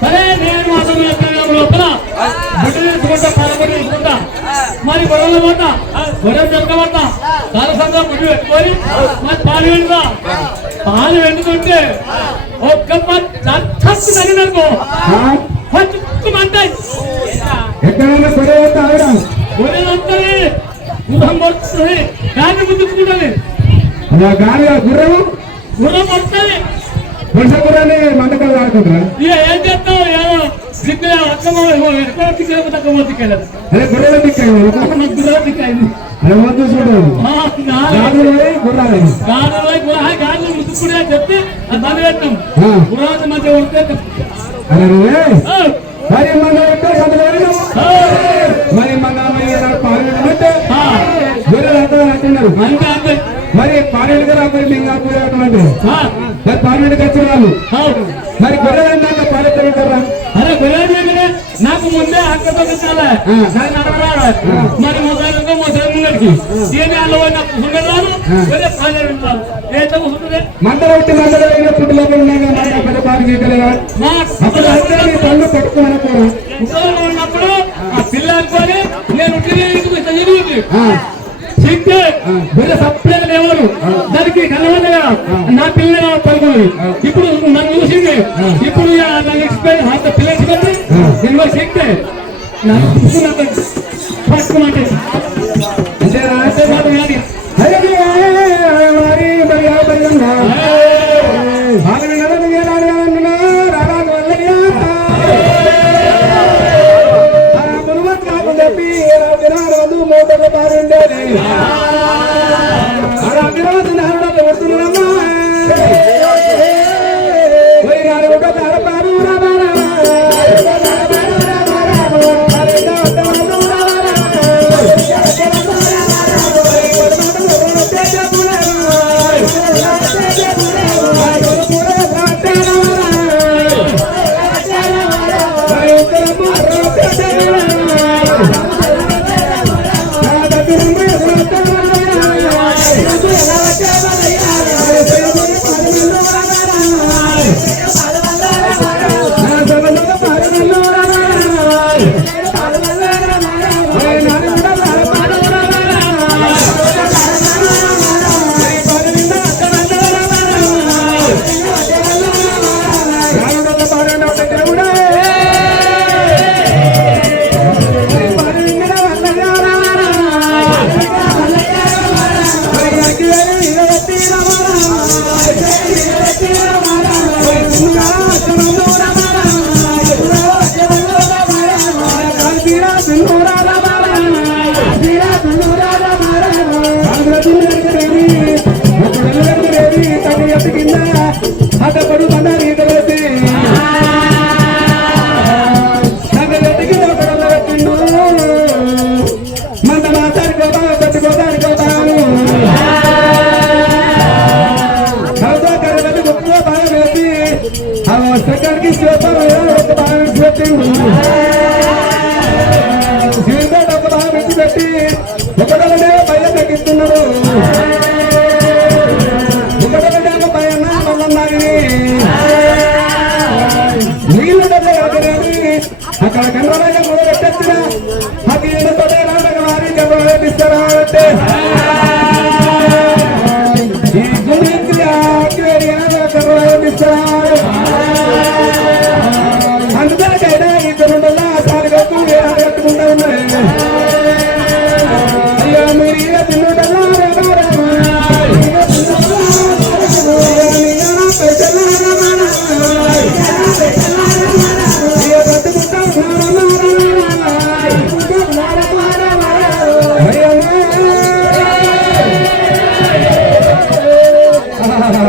సరే నేను మాత్రం లోపల బుడ్డు తీసుకుంటా పాలబడి తీసుకుంటా మరి గొడవలు పోతా గొడవ దొరకబడతా తలసంగా బుడ్డు పెట్టుకొని మరి పాలు వెండుతా పాలు వెండుతుంటే ఒక్క చచ్చు తగిననుకో పచ్చుమంటాయి గొడవలంతా ముఖం పడుతుంది గాలి ముందుకుంటుంది గుర్రం గుర్రం పడుతుంది గుర్రాన్ని మండకాలు ఆడుకుంటారా ఏం చేస్తావు ఏమో సిగ్గు అక్కమో ఎక్కడ తిక్కలేమో తక్కువ తిక్కలేదు అదే గుర్రాలు తిక్కాయి గుర్రాలు తిక్కాయింది అదే వద్దు చూడు గాలి ముసుకునే చెప్తే అది మంది పెట్టాం గుర్రాలు మధ్య ఉంటే మరి మన పాల్గొంటే గొర్రెలు అంటున్నారు అంతే మరి పాలెడు గారు అటువంటి మరి పాలెడుకి వచ్చిన వాళ్ళు మరి గొర్రెలు పాలెత్తారా అరే గొర్రెలు నాకు ముందే అక్కతో మరి మొదలు ముంగడికి మందర ఒకటి మందర పుట్టులో పెద్ద పండు పట్టుకోనప్పుడు ఉన్నప్పుడు ఆ పిల్ల అనుకోని నేను చెప్తే బిడ్డ సప్లైలు ఎవరు దానికి కలవలేగా నా పిల్ల పలుకుని ఇప్పుడు నన్ను చూసింది ఇప్పుడు నన్ను ఎక్స్ప్లెయిన్ అంత పిల్లలు పెట్టి నేను చెప్తే నన్ను పట్టుకోమంటే ఈ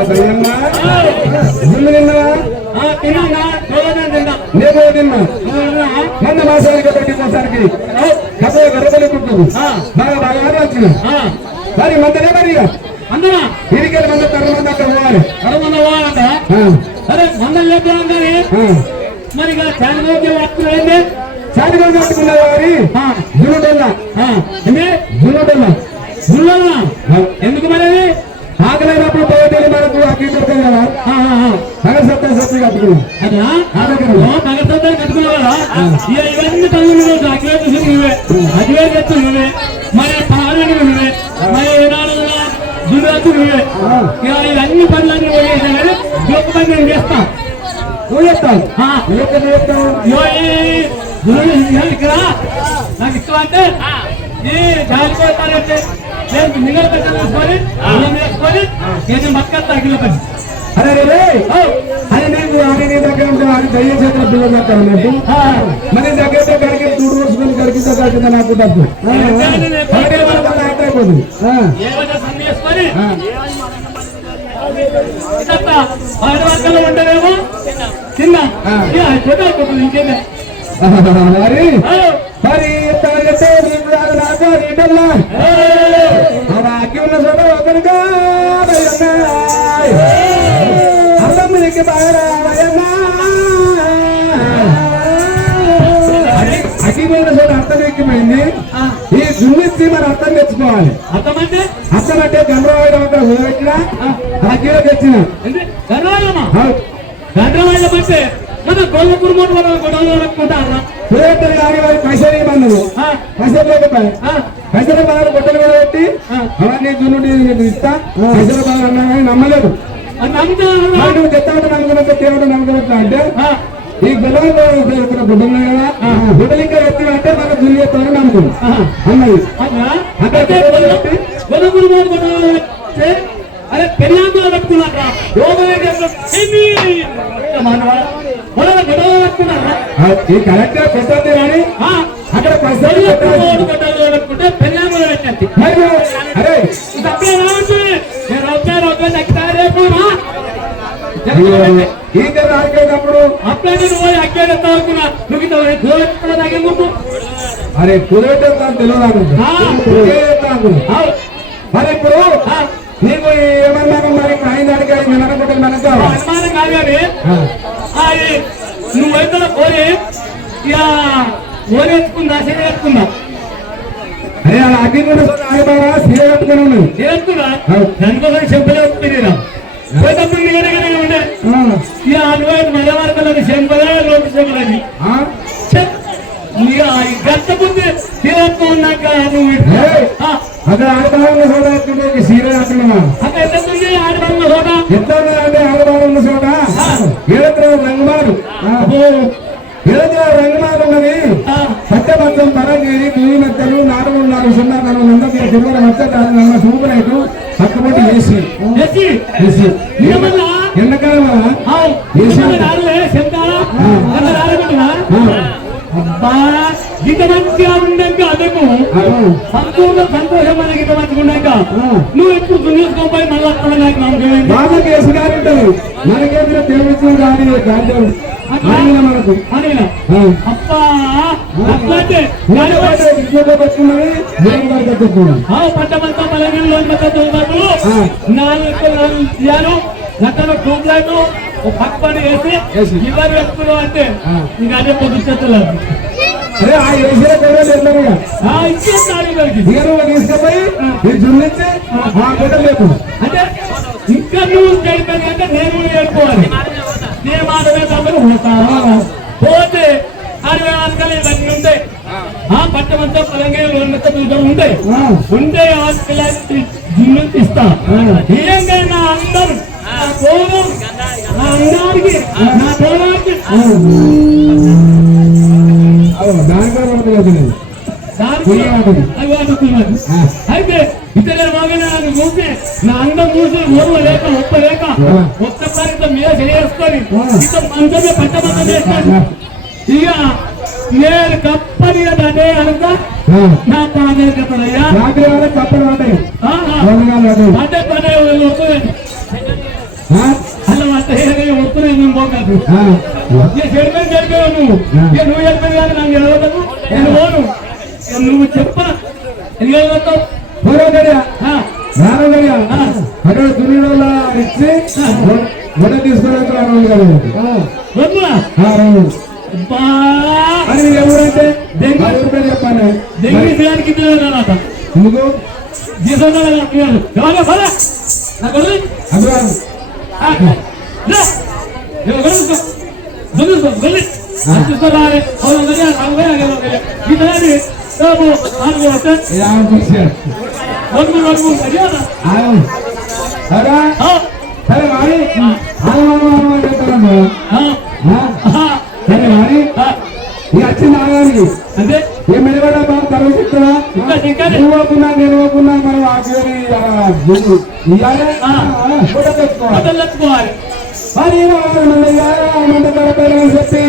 దయ్యమ్మా గుళ్ళు తిన్నావా? నేను తిన్నా మొన్న మాసానికి ఒకటి మోసానికి గర్భలికుంటుంది బాగా బాగా వచ్చిన మరి మందలే మరి అందరా ఇరికెళ్ళి మంద తర మంది అక్కడ పోవాలి మంద పోవాలంట. అరే మందలు లేపాం కానీ మరి చాలామంది వస్తున్నాయండి. చాలామంది పట్టుకున్న వారి జునుడల్లా జునుడల్లా ఎందుకు మరి ఆకలైనప్పుడు పోయేది మనకు అక్కడ దొరకదు కదా మగసత్తా సత్తి కట్టుకున్నాం మగసత్తా కట్టుకున్నావా ఇవన్నీ తల్లి అఖిలే చూసి నువ్వే అఖిలే చెప్తూ నువ్వే మరి పాలని నువ్వే మరి ఏనాడు జునాకు నువ్వే ఇవన్నీ పనులన్నీ పోయేసా కానీ గొప్ప పని నేను చేస్తా నువ్వు చేస్తావు ఇక్కడ నాకు ఇష్టం అంటే నీ జాలిపోతానంటే నేను నిగల తీసుకొని వేసుకొని నేను మక్కత్తా అఖిల పని. అరే రే అని నీకు అని నీ దగ్గర ఉంటే అని దయ్య చేతుల పిల్లలు దగ్గర ఉన్నట్టు మరి దగ్గర కడికి చూడు రోజుకొని కడికితో కడికిందా నాకు డబ్బు అయిపోతుంది. ఉంటారేమో తిన్నా ఇంకేమే మరి మరి అక్కి ఉన్న చోట ఒకరిగా అర్థం మీకు బాగా అగ్గిపోయిన చోట అర్థం ఎక్కిపోయింది. ఈ జున్నిచ్చి మరి అర్థం తెచ్చుకోవాలి. అర్థం అంటే గండ్రవాయిడం అక్కడ పెట్టినా అగ్గిలో తెచ్చిన గండ్రవాయిడం అంటే మన గొల్ల కురుమోటు వల్ల గొడవలు అనుకుంటారా సురేటర్ కానీ వారి పైసలు బంధువు పైసలు లేకపోయి పైసలు బాగా బొట్టలు కూడా పెట్టి అవన్నీ జున్నుడి ఇస్తా పైసలు బాగా అన్నా కానీ నమ్మలేదు. నువ్వు చెత్తాడు నమ్మకం తీరడం నమ్మకం అంటే ఈ గుడ్డలు గుడ్డలు కదా గుడ్డలు ఇంకా ఎత్తి అంటే మన జున్ను ఎత్తాలని నమ్ముకుంది అన్నది అరే పెళ్ళాంగులో పెట్టుకున్నారా ఈ కలెక్టర్ కొట్టద్దు కానీ అక్కడ పెట్టుకుంటే పెళ్ళాంగులో పెట్టండి. అరే ఈత రాకేటప్పుడు అప్పుడే నువ్వు అక్కడ తాగుతున్నా నువ్వు అరే కుదరటం తెలియదు. మరి ఇప్పుడు నీకు ఏమన్నాను మరి అయిందానికి అనుకుంటాను మనకు అనుమానం కాదు కానీ నువ్వైతే కోరి ఇక ఓరేసుకుందా సీరెత్తుకుందా అరే అలా అగ్గి కూడా ఆడబారా సీరెత్తుకుని ఉన్నది సీరెత్తుకున్నా దానికోసం చెప్పులే వస్తుంది పోయేటప్పుడు నీడగానే ఉండే ఇక అనుభవం మళ్ళీ వరకలని చెంపలే లోటు చెంపలని గంట ముందు సీరెత్తు ఉన్నాక నువ్వు అక్కడ ఆడబారంలో చోట ఎత్తుంటే సీరే అట్టుకున్నా అక్కడ ఎత్తుంది ఆడబారంలో చోట ఎత్తుంది అంటే ఆడబారంలో చోట ఏడెత్తున రంగమారు ఏదైతే రంగమారు ఉన్నది సత్యపత్రం పరంగేరి భూమి మెత్తలు 4 చివరి మచ్చ నన్న సూపరైటు పక్కబట్టి వేసి ఎండకాలం అబ్బా గీత మంచిగా ఉన్నాక అదకు సంపూర్ణ సంతోషం అనే గీత మంచిగా ఉన్నాక నువ్వు ఎప్పుడు దున్నేసుకోపోయి మళ్ళీ బాగా కేసు గారు ఉంటారు మనకేదో తెలివించిన కానీ మనకు అబ్బా అట్లాంటి పంటమంతా పలగిలో గతంలో ట్యూబ్ లైట్ పక్కని వేసి ఇవన్నీ పెట్టుకున్నావు అంటే నీకు అదే పొద్దులేదు. అరే ఆ వేసిన తీసుకుపోయి జున్నించి పెట్టలేదు అంటే ఇంకా నువ్వు చేయకపోయింది అంటే నేను వెళ్ళిపోవాలి. నేను మాటమే తప్పని పోతే 60 ఆస్కాలు ఇవన్నీ ఉంటాయి. ఆ పట్టమంతా పలంగా ఉంటాయి ఉంటే జున్ను ఇస్తా ఏం నా అందం అందరికి నా పోరానికి అయితే ఇతర బాగానే చూస్తే నా అందం చూసి ఓర్వ లేక ఒక్క లేక ఒక్కసారి మీద చేసుకొని ఇంత మంచమే పట్టమంతా చేస్తాను. ఇక నేను కప్పని అదే అనుక నా పాదే కప్పడయ్యా కప్పడు అంటే పనే అలా వస్తున్నాయి మేము పోకాదు చెడిపోయి నువ్వు నువ్వు చెప్పేది కాదు నాకు ఎడవద్దు నేను పోను నువ్వు చెప్ప ఎందుకు ఎడవద్దావు అక్కడ దున్నిడోళ్ళ ఇచ్చి మొన్న తీసుకుని అని ఎవరైతే చెప్పాను దెంగేసడానికి ఎందుకు సరే మరి సరే మరి వచ్చింది ఆగానికి అంటే ఏం మెడబడ్డా బాబు తర్వాత చెప్తారా నువ్వు ఒప్పున్నా నేను ఒప్పున్నా మనం తెచ్చుకోవాలి మరి మంట కడపని చెప్పి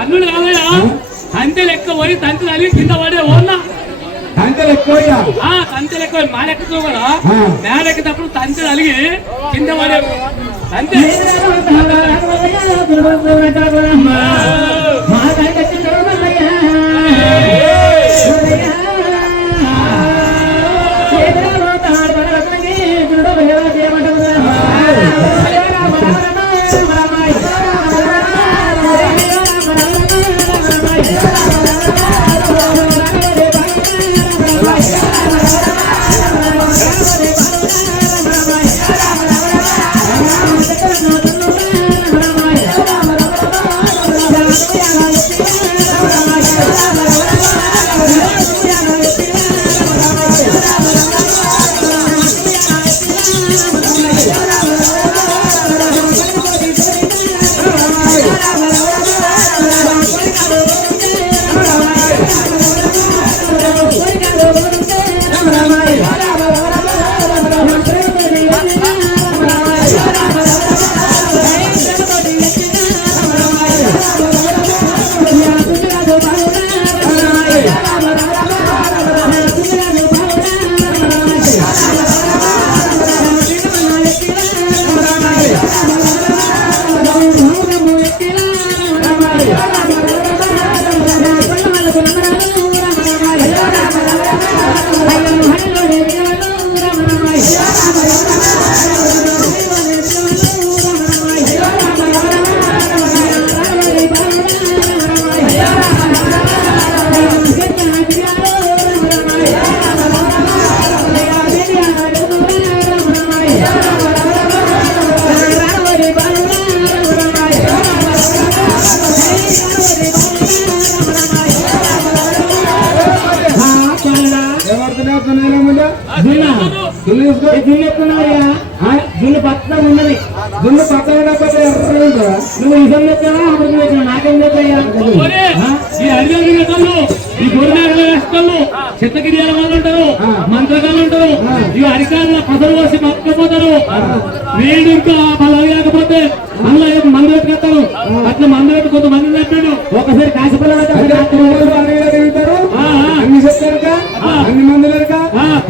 అల్లుడు కాదయా తంతెలు ఎక్కువ పోయి తంతెలు అలిగి కింద పడే ఓన్నా తంతెలు ఎక్కువ తంతెలు ఎక్కువ మాలెక్కుతావు కదా మేలెక్కేటప్పుడు తంతెలు అలిగి కింద పడే తంతె జున్ను ఎక్కున్నాయా జున్ను పచ్చగా ఉన్నది జున్ను పచ్చగా ఉన్నప్పుడు ఎర్ర నువ్వు ఇసం తెచ్చావా అమృతం తెచ్చావా నాకేం తెచ్చాయా ఈ అడిగారు ఈ గొర్రెలు వేస్తారు చిత్తగిరియాల వాళ్ళు ఉంటారు మంత్రగాళ్ళు ఉంటారు ఈ అరికాల పసలు పోసి మక్కపోతారు వీడు ఇంకా బలం లేకపోతే అందులో మందు పెట్టుకెళ్తారు అట్లా మందు పెట్టి కొంతమంది చెప్పాడు ఒకసారి కాసిపల్ల తిరుగుతారు అన్ని చెప్తారు అన్ని మంది లేక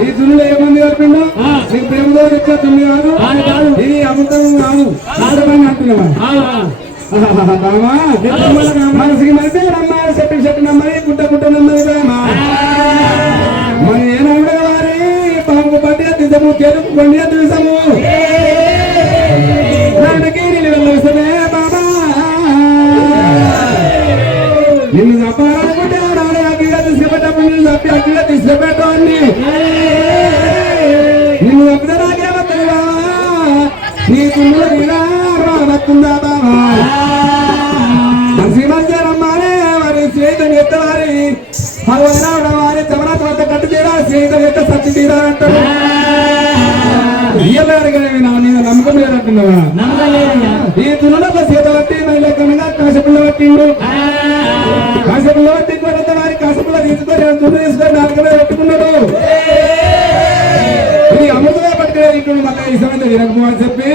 ఈ దున్నులో ఏ మంది కలిపిండు నీ ప్రేమతో ఇచ్చా దున్ని కాదు ఇది అమృతం కాదు కాదమని అంటున్నావా మనసుకి మరితే రమ్మా చెట్టు చెట్టు నమ్మని గుట్ట గుట్ట నమ్మని రామా మన ఏనవుడు వారి పాము పట్టిగా తీసము చెరుకు పండిగా తీసము నాన్నకి నేను వెళ్ళవసమే బాబా నిన్ను చంపాలనుకుంటే రాని అగ్గిగా తీసుకుపెట్టప్పుడు నిన్ను చంపి అగ్గిగా తీసుకుపెట్టాన్ని నిన్ను చంపితే నాకేమవుతుందా నీ తుమ్ములు నీలా వస్తుందా బాబా మనిషి మధ్య రమ్మానే వారి స్నేహితుని ఎత్తవారి భగవాన్ వారి జగన్నాథ్ వద్ద కట్టు తీరా స్నేహితుని ఎత్త సత్తి తీరా అంటారు నేను నమ్మకం లేదంటున్నావా ఈ తులలో సీత బట్టి మళ్ళీ కనుక కాశపుల్ల పట్టిండు కాశపుల్ల పట్టి వారి కాశపుల్ల తీసుకొని తులు తీసుకొని నాలుగు మీద పెట్టుకున్నాడు ఇది అమృతమే పట్టుకునే ఇంట్లో మళ్ళీ ఈ సమయంలో వినకపోని చెప్పి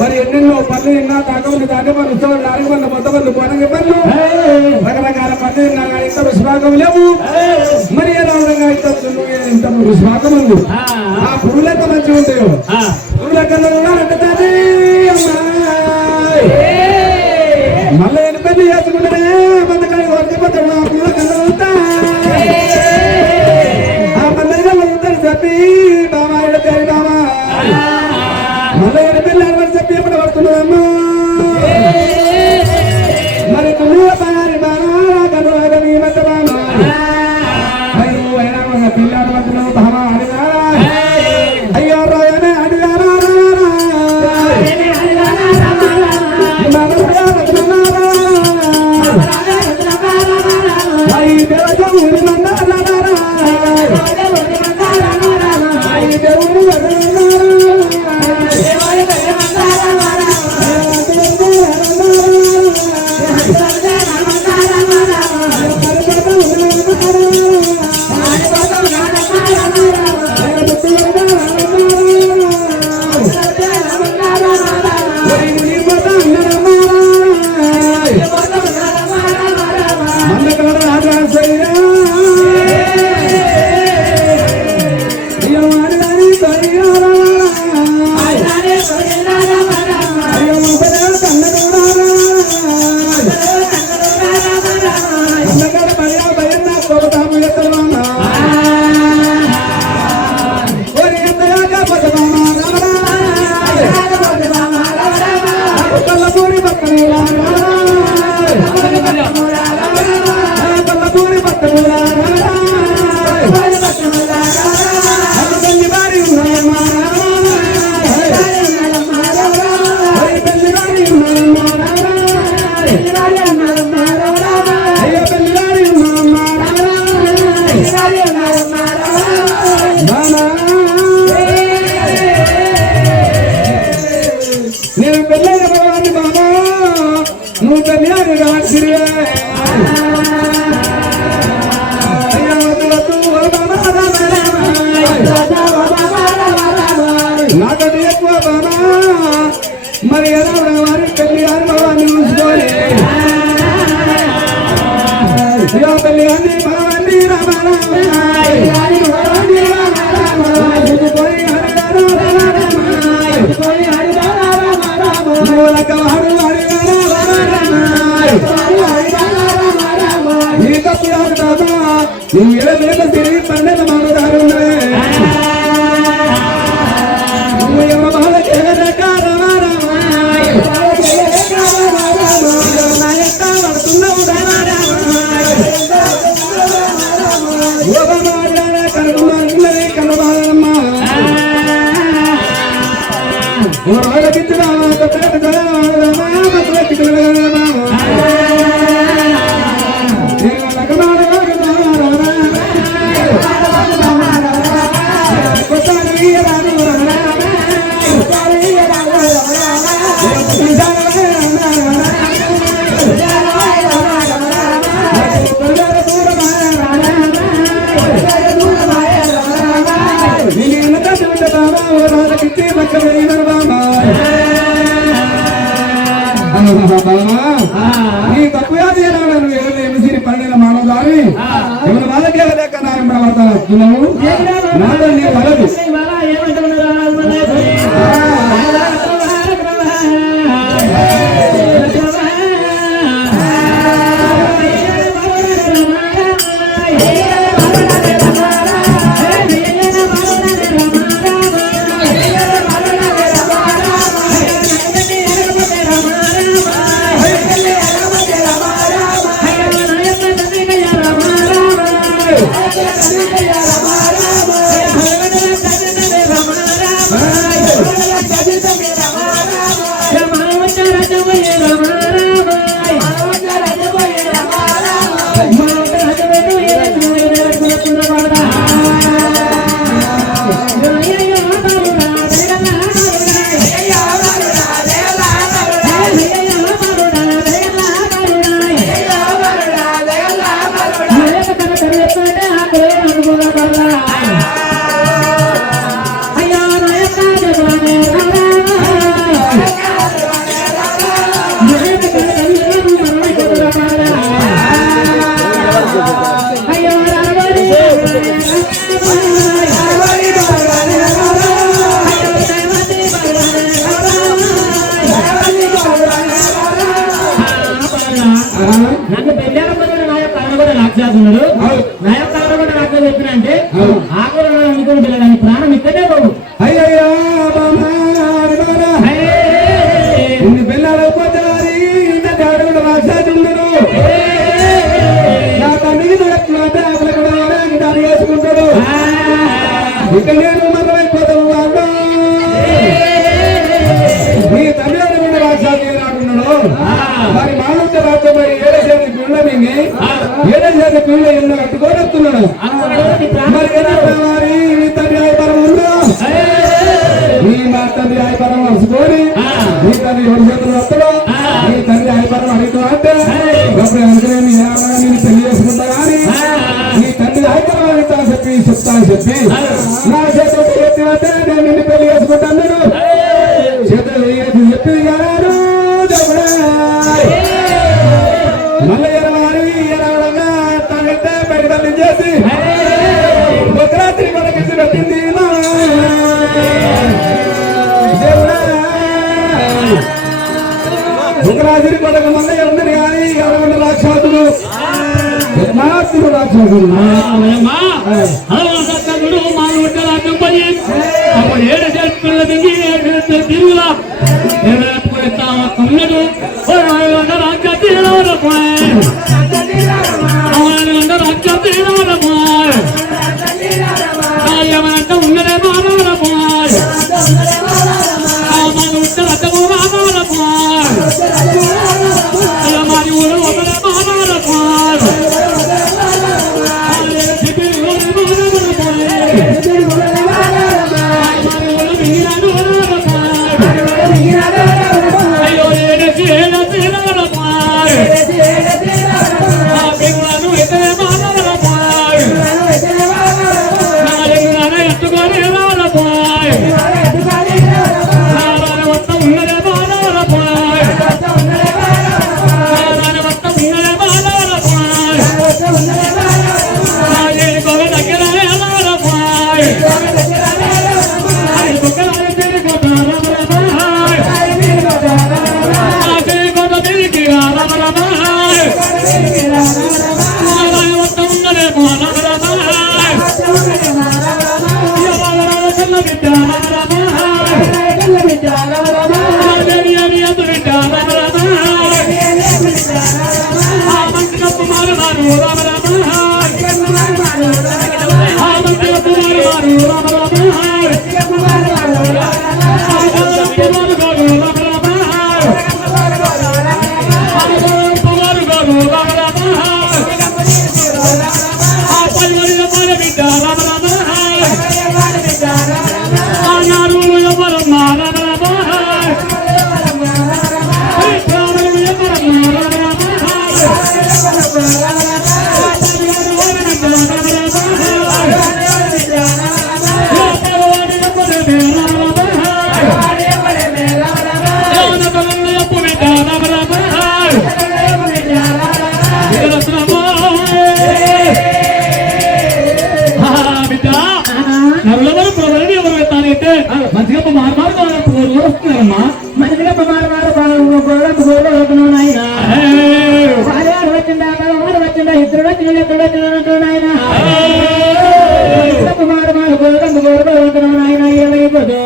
మరి ఎన్నెన్నో పనులు తిన్నా తాకమని తాకమని ఉత్సవాలు నాలుగు మొత్తమంది పోనంగి పనులు రకరకాల పనులు తిన్నా కానీ ఇంత రుచిపాకం లేవు మరి ఎలా ఉండగా ఇంత రుచిపాకం ఉంది ఆ పురులు ఎంత మంచిగా ఉంటాయో పురులు ఎక్కడ మళ్ళీ పెళ్లి చేసుకుంటే బతకాలి వర్గపోతాడు ఆ పురుల కన్నా ఆ పందరిగా ఉంటాడు చెప్పి బాబా ఎడతారు బాబా మళ్ళీ పెళ్ళి చెప్పి ఎప్పుడు పడుతున్నాడమ్మా మరి నువ్వు తయారీ బాగా కనుక నీ మధ్య బాగా పిల్లలు పడుతున్నావు బాబా అడిగారా అయ్యో రోయనే అడిగారా దేవుడు కళ్యాణి కాసిరివే నాకటి ఎక్కువ బాబా మరి ఎలా వారి పెళ్లి అనుభవాన్ని చూసుకొని పెళ్లి అన్ని బాబాన్ని నువ్వు ఎలా లేక తిరిగి పండుగ మామదారు నీ తప్పు ఎంసిరి పండుగ మానవుదారి ఎవరి వాళ్ళకే లేక నాయకున్నావు నాతో నీ వలదు నన్ను పెళ్ళారమ్మని నా యొక్క అన్న కూడా రాక్షసున్నాడు నా యొక్క అన్న కూడా రాక్షసు చెప్పిన అంటే ఆకులు అనుకుని పిల్లలు ప్రాణం ఇక్కడే బాబు అయ్యయ్యా పెళ్ళాడకపోతే రాక్షసు ఉండడు నా తండ్రి దాన్ని వేసుకుంటాడు ఇక నేను మరణమైపోతాను నీ తండ్రి అనుకుంటే రాక్షసు ఏనాడున్నాడు మరి మానవ రాజ్యమై ఏడేసేది పిల్లమింగి ఏడేసేది పిల్ల ఎన్నో కట్టుకొని వస్తున్నాడు మరి వారి నీ తండ్రి ఆయపరం ఉందా నీ మా తండ్రి ఆయపరం వరుసుకొని నీ తండ్రి ఎవరి చేతులు వస్తాడో నీ తండ్రి ఆయపరం అడుగుతూ అంటే అప్పుడు అనుకునే నేను పెళ్లి చేసుకుంటా కానీ నీ తండ్రి ఆయపరం అడుగుతా చెప్పి చెప్తా చెప్పి నా చేతులు ఎత్తినట్టే నేను నిన్ను పెళ్లి చేసుకుంటాను చేతులు వేసి చెప్పి గారు మళ్ళీ ఎరవారి ఎరవడంగా తాగితే బయట చేసి ఒక రాత్రి మనకి పెట్టింది ఒక రాత్రి కొడుకు మళ్ళీ ఉన్నది కానీ ఎవరు రాక్షసుడు రాక్షసుడు అప్పుడు ఏడు చేతుల దిగి తిరుగులా ఉన్నది ఏమనంటే ఉన్నదే మరి ఊరు ఒకటే అయ్యో దేవి అని ఎందు బిడ్డ రామ రామ మంచిగా కుమారు మారు రామ రామ మంచిగా కుమారు మారు రామ రామ మంచిగా వస్తున్నారమ్మా మంచిగా వచ్చిందా ఇద్దరు వచ్చిన ఆయన కుమారు మారు గోరుతున్నాను ఆయన ఏమైపోదు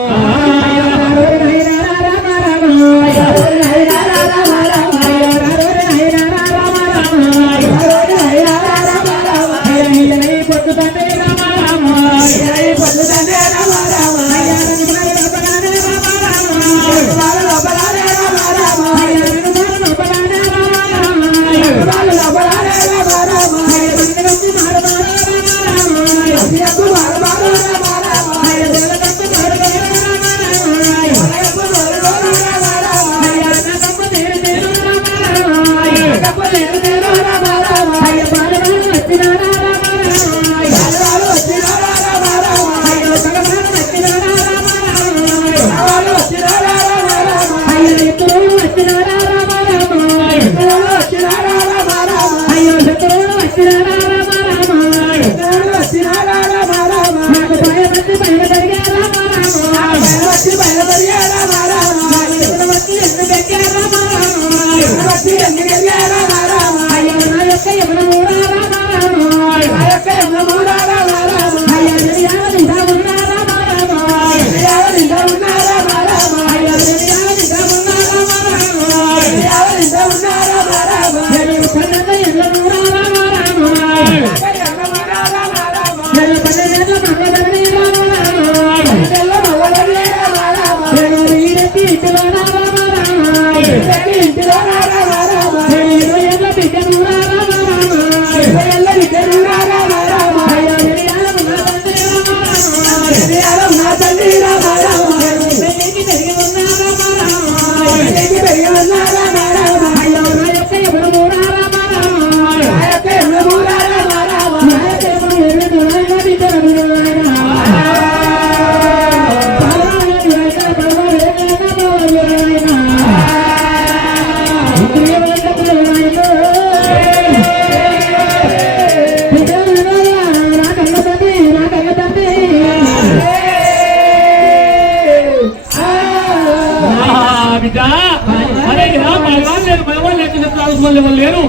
లేరు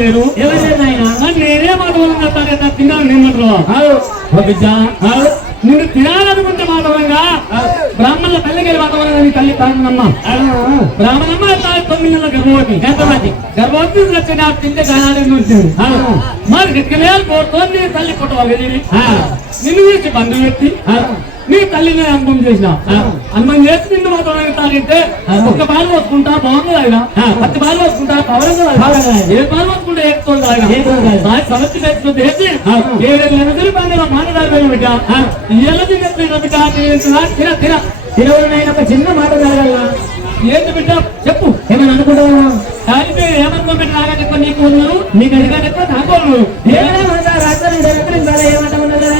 లేరు నేనే మాట తిన్నాను నిన్ను తినాలనుకుంటే మాధవంగా బ్రాహ్మణుల తల్లికి వాతావరణాన్ని తల్లి తానమ్మ బ్రాహ్మణమ్మ 9 నెలల గర్భవతి వచ్చిన తింటే గాయాలని ఉంటుంది మరి గిట్కలేరు కోరుతోని తల్లి పుట్టవాలి నిన్ను గురించి బంధు పెట్టి నీ తల్లిని అనుభవం చేసిన అనుభవం చేసి నిన్ను మాత్రం తాగింటే ఒక్క పాలు పోసుకుంటా బాగుంది ఆయన 10 పాలు పోసుకుంటా పవరంగా ఏ పాలు పోసుకుంటే ఏడుతుంది ఆయన సమస్య తెచ్చుకుంటే 7 నెలలు పండుగ మానదారు బిడ్డ ఎలా బిడ్డ తినవలనైనా ఒక చిన్న మాట జరగల ఏంటి బిడ్డ చెప్పు ఏమని అనుకుంటావు దానికి ఏమనుకోబెట్టి నాగా చెప్ప నీకు ఉన్నాను నీకు అడిగా చెప్ప నాకు ఏమైనా రాత్రి ఏమంటా ఉన్నది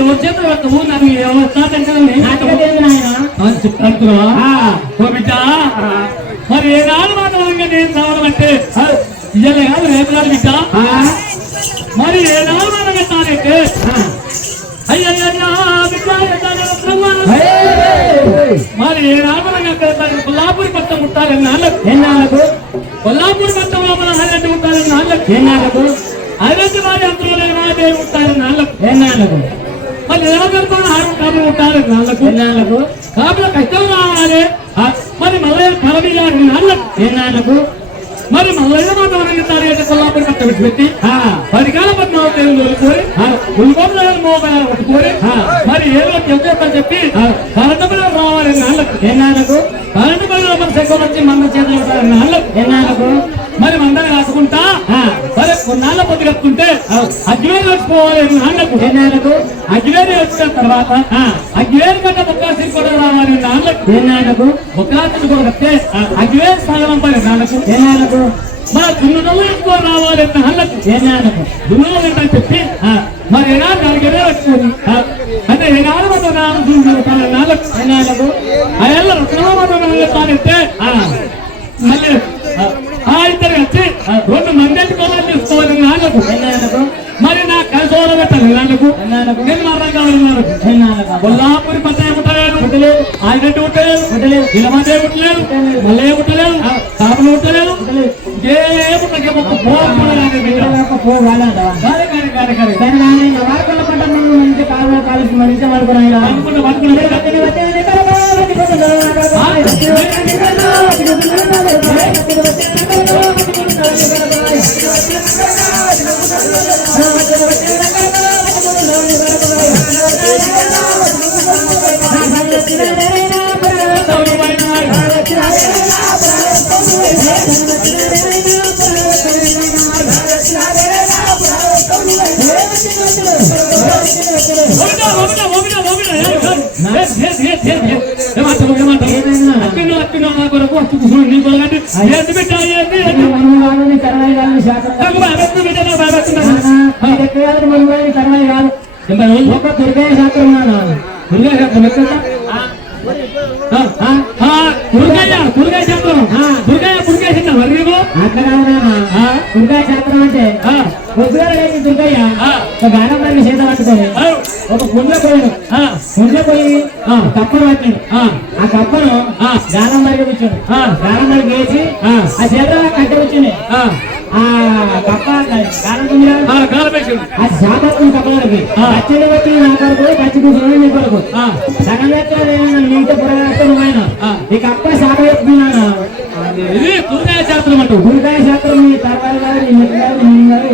ఎవరి చేతులు పెడతావు నాకు ఎవరు చెప్తానుకున్నావా ఓ బిడ్డ మరి ఏనాడు మాత్రంగా నేను రావడమంటే ఇయ్యాలి కాదు రేపు కాదు బిడ్డ మరి ఏనాడు మనం పెట్టాలంటే అయ్యా మరి ఏనాడు మనం కొల్లాపూరి పట్టం ముట్టాలని నాళ్ళకు కొల్లాపూరి పట్టంలో మన హైరెడ్డి ఉంటారని నాళ్ళకు హైరెడ్డి వారి అంతలో నాదే ఉంటారని నాళ్ళకు మరి నిలబెడతాను హారం కాబట్టి ఉంటారని నాళ్ళకు కాబట్టి కష్టం రావాలి మరి మల్లయ్య పరమిగారు నాళ్ళకు మరి మల్లయ్య మాత్రం తారీఖు కొల్లాపూరి పట్ట పెట్టి పదికాల పద్మావతి తోలిపోయి ఉల్గోలు మోకాలు పట్టుకొని మరి ఏదో చెప్తారని చెప్పి కరెంటు బిల్లు రావాలి నాళ్ళకు కరెంటు బిల్లు మన సెగ్గ వచ్చి మన చేతులు నాళ్ళకు మరి మందగా రాసుకుంటా సరే కొన్నాళ్ళ పొద్దు కట్టుకుంటే అగ్గివేరు వచ్చిపోవాలి నాళ్ళకు అగ్గివేరు వచ్చిన తర్వాత అగ్గివేరు కంటే బొక్కాసి కూడా రావాలి నాళ్ళకు బొక్కాసి కూడా కట్టే అగ్గివేరు సాగడం పని నాళ్ళకు మన దున్నుదలు ఎక్కువ రావాలి నాళ్ళకు దున్నుదలు ఏంటని చెప్పి మరి ఎలా దానికి వచ్చుకోండి అంటే ఏనాడు మాత్రం నాళ్ళకు అయ్యల్ల రత్నమా మాత్రం తానంటే మళ్ళీ ఇద్దరు వచ్చి 2 మంది ఎత్తుకోవాలి తీసుకోవాలి నాళ్ళకు మరి నా కలిసోడ పెట్టాలి నాళ్ళకు నేను మరణం కావాలి కొల్లాపూరి పట్టణం ముట్టలేదు ఆయనట్టు ముట్టలేదు ఇలమందే ముట్టలేదు మళ్ళీ ముట్టలేదు కాపులు ముట్టలేదు దుర్గయ్య శాస్త్రం దుర్గయ్య శాస్త్రం దుర్గయ్య శాస్త్రం అంటే పొద్దుగారు దుర్గయ్య గానం మరి చేత పట్టుకొని ఒక పుండ్లో పోయి కప్పను పట్టాడు ఆ కప్పను గానం మరి కూర్చోడు గానం మరి వేసి ఆ చేత కట్ట కూర్చుంది ఆ కప్ప ఆ శాపత్వం కప్పలకి పచ్చడి వచ్చి నా కొరకు పచ్చి కూర్చొని నీ కొరకు సగం మిగతా పురగాయన ఈ కప్ప శాప చెప్తున్నాను ఇది దుర్గాయ శాస్త్రం అంటూ దుర్గాయ శాస్త్రం మీ తర్వాత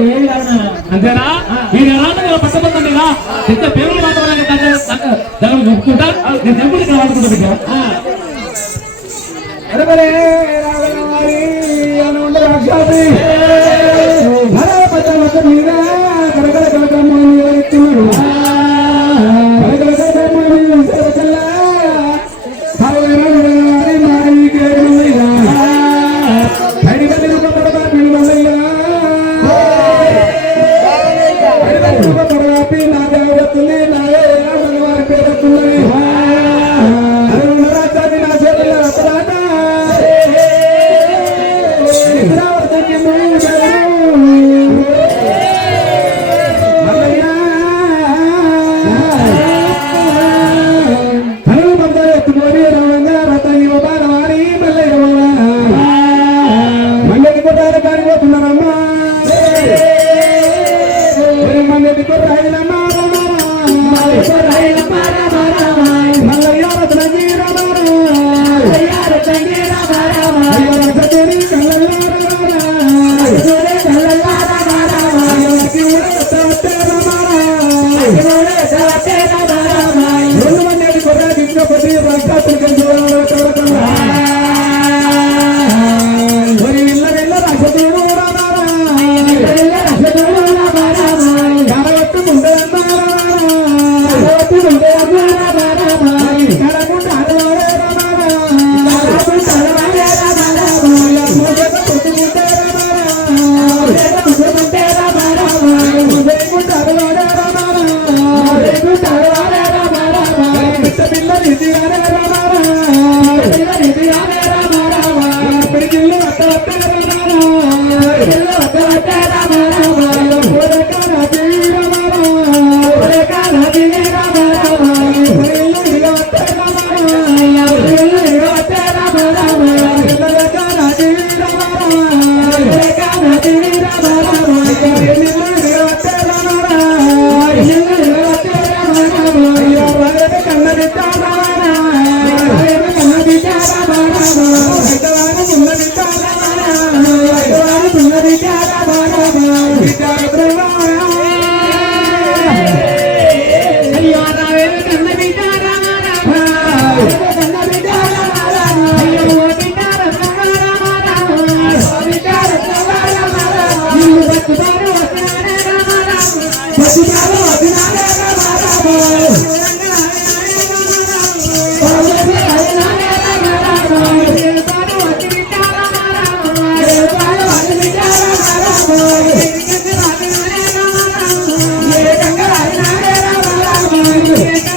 ఏది కాదు అంతేనా మీరు ఎలా పట్టబోతుందిగా పెద్ద పేరులు మాత్రం ఒప్పుకుంటారు నేను చెప్పులు ఇక్కడ వాడుకుంటా Rama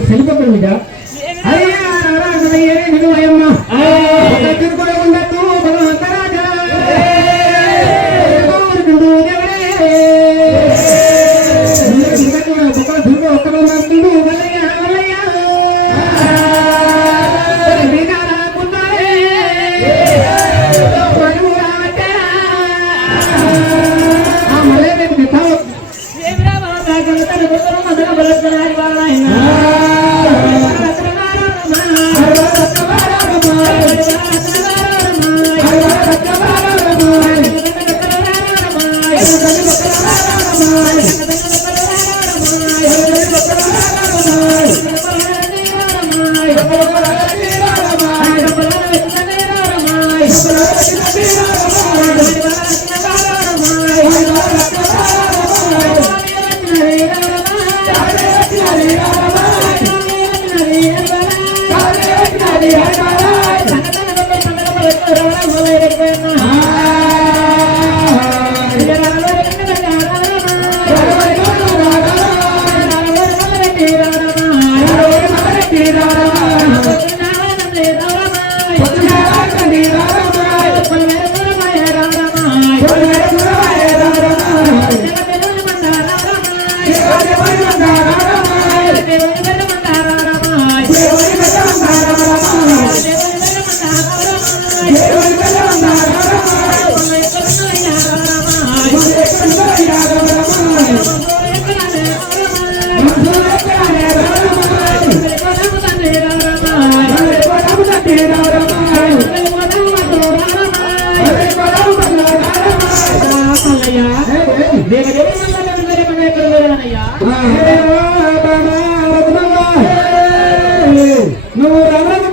సెలిపకుండా నువ్వు రమణకు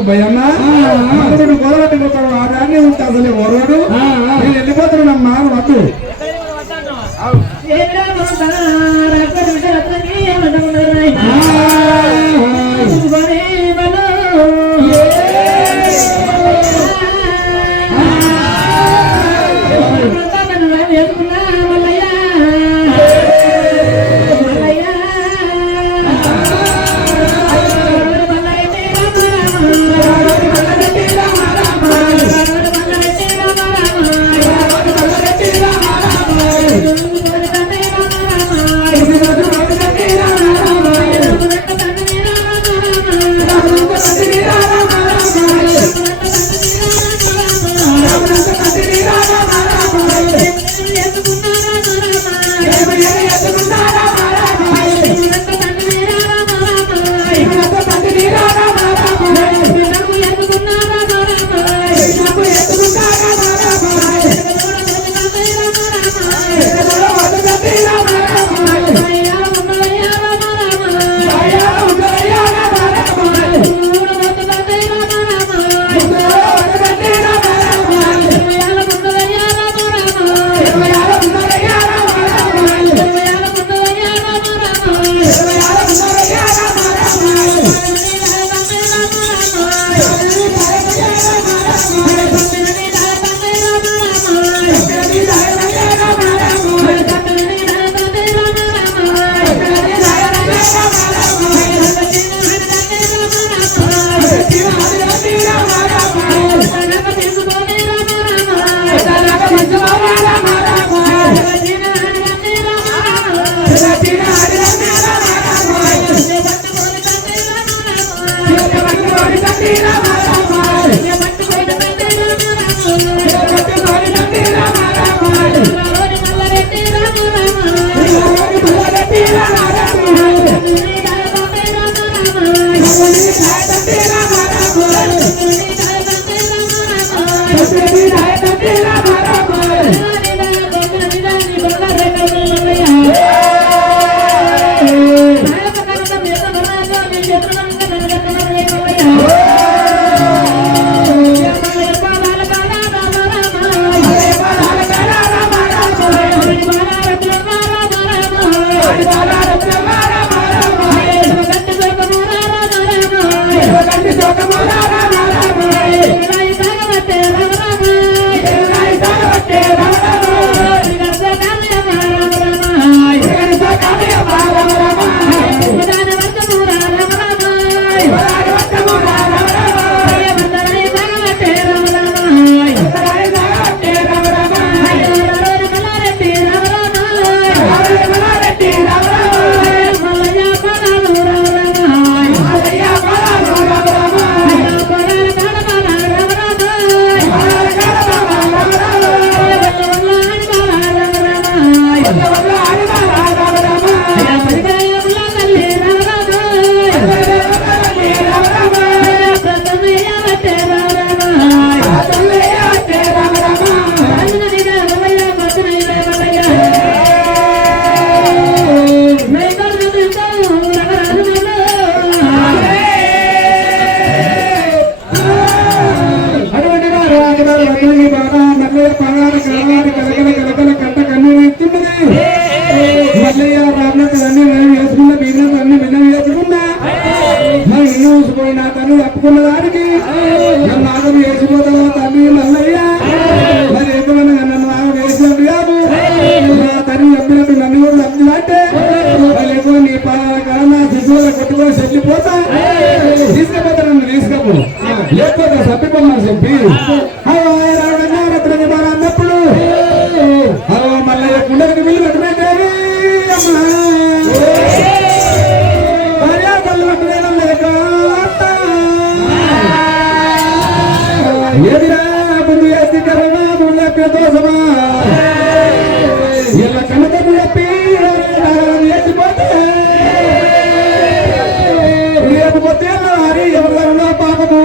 భయన్నా మనకు గోదరట్టుకుంటాడు ఆ దాన్ని ఉంటే అసలు వరుడు నేను వెళ్ళిపోతున్నానమ్మా వద్దు దానికి నన్ను ఆగం వేసిపోతావా తల్లి మల్లయ్య మరి ఎంతమంది నన్ను ఆగం వేసినట్టు కాదు నా తల్లి చెప్పినట్టు నన్ను కూడా నమ్మినట్టే లేకపోతే నీ పాలన నా శిశువుల కొట్టుకొని చెల్లిపోతా తీసుకపోతా నన్ను తీసుకపో లేకపోతే సత్యపమ్మని చెప్పి అన్నప్పుడు హలో మల్లయ్య కుండలికి బిల్లు కట్టుకునేదేవి అమ్మా ఎదిరా ముందు ఎత్తి కరమా ముందు దోషమా ఇలా కన్నకట్టు చెప్పి ఎత్తిపోతే లేకపోతే హరి ఎవరిలో పాపము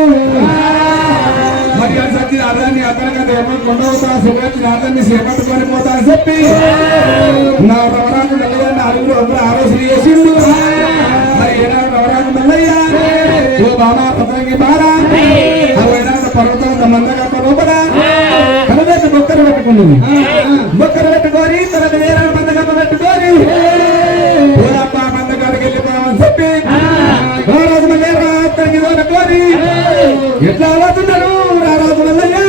మరి అది సచ్చి అదాన్ని అతనికంటే ఏమో కొండవుతా సుఖాన్ని అతన్ని చేపట్టుకొని పోతా అని చెప్పి నా రవరాజు మల్లయ్య అడుగులు అందరూ ఆలోచన చేసిండు మరి ఏనాడు రవరాజు మల్లయ్య ఓ బాబా పత్రంగి బారా పర్వతం మందగట్ట లోపల కనదేశ బొక్కలు పెట్టుకున్నది బొక్కలు పెట్టుకొని తన వేరే మందగట్ట పెట్టుకొని పూరప్ప మందగట్టకి వెళ్ళిపోయామని చెప్పి రారాజు మల్లయ్య అతనికి దొరకొని ఎట్లా అవుతున్నారు రారాజు మల్లయ్య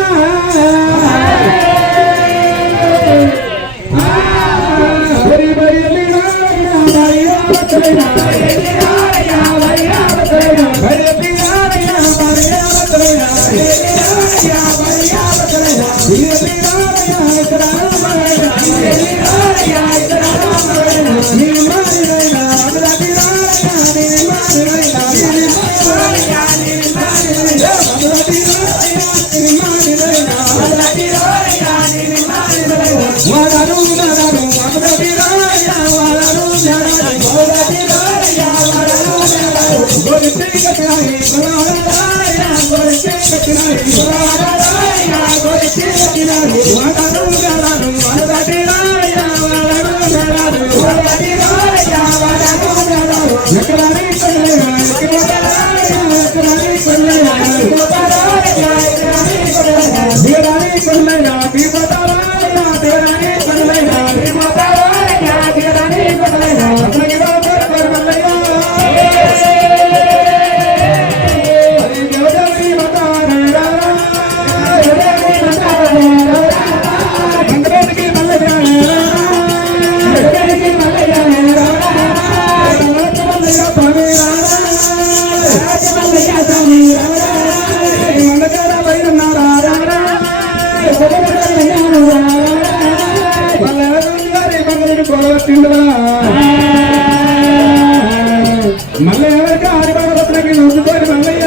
మళ్ళీ ఎవరికి ఆడిపాడకి నొందుకొని మల్లయ్య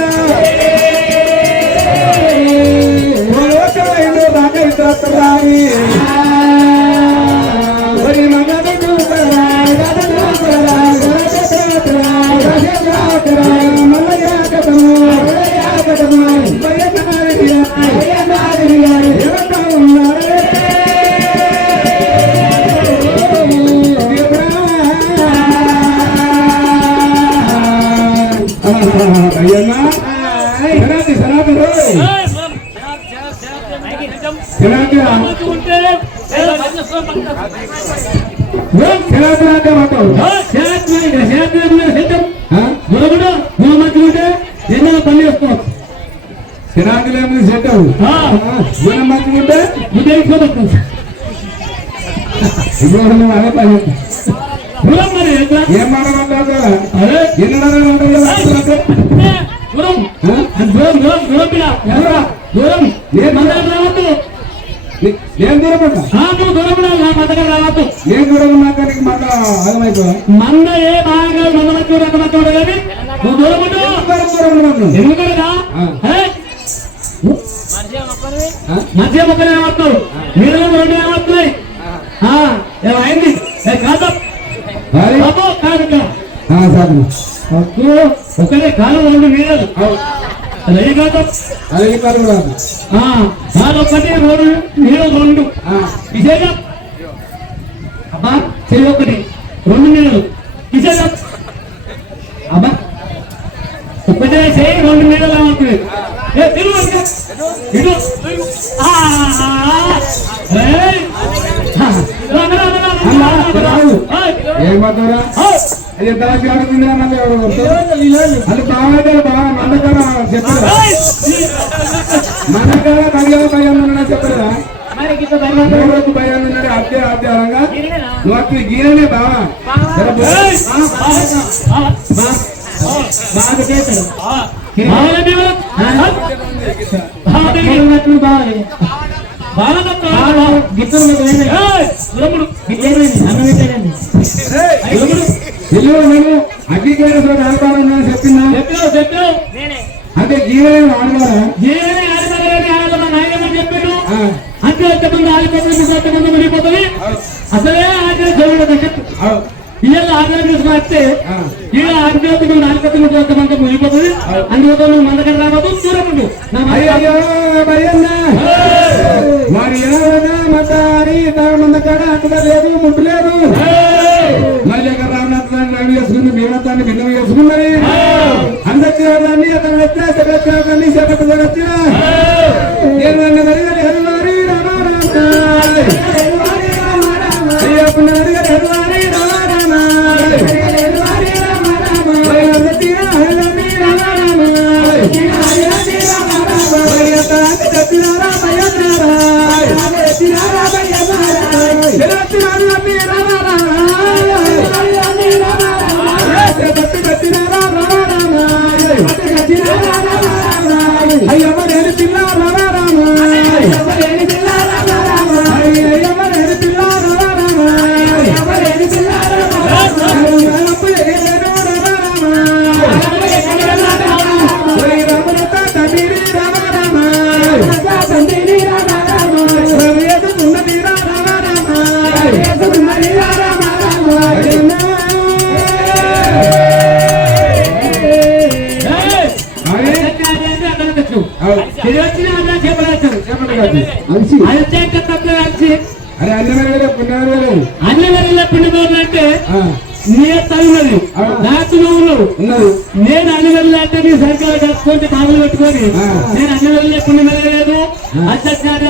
బాగా ఇద్దరాయి మల్లయ్య కథము అయ్యన్నా సనాతరు పని చేసుకోవచ్చు శనాకులేమి సెట్ గుణం మంచిగుంటే ఇప్పుడు అదే పని ఏం మాట్లాడమంటారు నేను దూరం మాట్లాడికి మాట ఆగమైపోయా మంద ఏ బాగా మందమచ్చోడు కానీ నువ్వు దూరం ఎందుకనగా మధ్య మొక్కలు ఏమవుతావు మీరు రెండు ఏమవుతున్నాయి ఏమైంది కాదు ఒకటే కాలు రెండు నీళ్ళు అది కాదు అది కాదు రాదు ఒకటి రెండు నీళ్ళు రెండు విశేషం అబ్బా చెయ్యి ఒకటి రెండు నీళ్ళు విశేషం అబ్బా ఒకటే చెయ్యి రెండు నీళ్ళు ఏమవుతుంది ఇటు ఏమంటారా అది దానికి ఆడుతుందిరా నాకు ఎవరు అది బాగా బాగా మందకర చెప్పలేదా మందకర కడియాల భయాన్ని చెప్పలేదా భయాన్ని ఉన్నాడు అదే ఆద్యాలంగా నువ్వు గీరనే బాగా బాగా చేశాడు అగ్గికేర ఆడతానని చెప్పిందా అదే గీరే ఆడతారా చెప్పాడు అంటే వచ్చేమంది ఆడిపోతుంది వెళ్ళిపోతుంది అసలే ఆడే ఇవాళ ఆగ్రహం తీసుకొస్తే ఈడ ఆగ్రహం ఆడిపోతుంది మునిగిపోతుంది అందులో నువ్వు మందకం రాబోతు దూరం ఉండు మరి మందకాడ అక్కడ లేదు ముట్టు లేదు మళ్ళీ ఎక్కడ రామనాథాన్ని రవి చేసుకుంది మేమతాన్ని భిన్నం చేసుకున్నది అందరినీ అతను వచ్చినా సెక్రటరీ సెక్రటరీ వచ్చినా అరే అన్ని వల్ల పుణ్యబాబు అంటే నీ తల్లి నాకు నువ్వు నేను అన్ని వల్ల అంటే నీ సరిగ్గా కట్టుకుంటే కాళ్ళు పెట్టుకొని నేను అన్ని వల్ల పుణ్యం వెళ్ళలేదు అత్యచార